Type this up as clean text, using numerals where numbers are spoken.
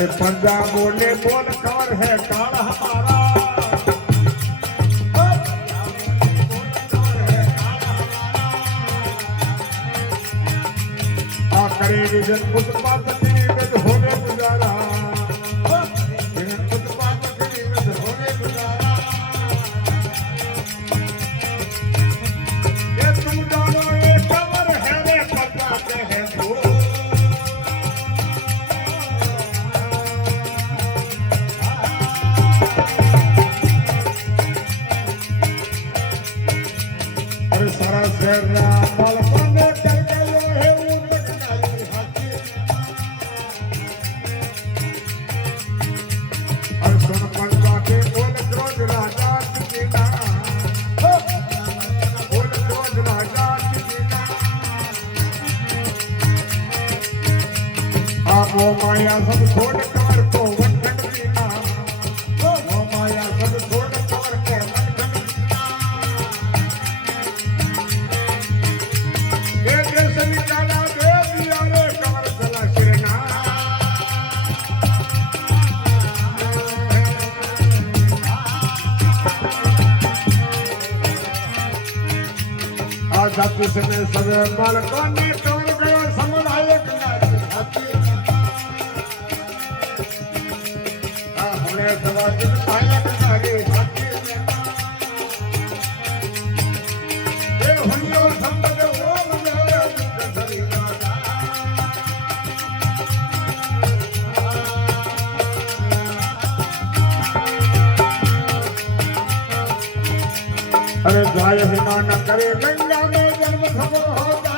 अरे पंजा बोले बोल कवर है काल हमारा करेगी जन उत्पाद होने गुजारा उत्पाद होने गुजारा ये तुम जानो ये कवर है रे पता है तो अरे सारा शहर माल बंद कर गयो है वो माया सब छोड़ कर को वंदन बिना वो माया सब छोड़ कर को वंदन बिना ये देश निकाला दे दिया रे कमर चला शिरना आजादी से सब मालकों ने तोड़ गया समुदाय का अरे गाय हिना न करे गंगा में जन्म खबर होता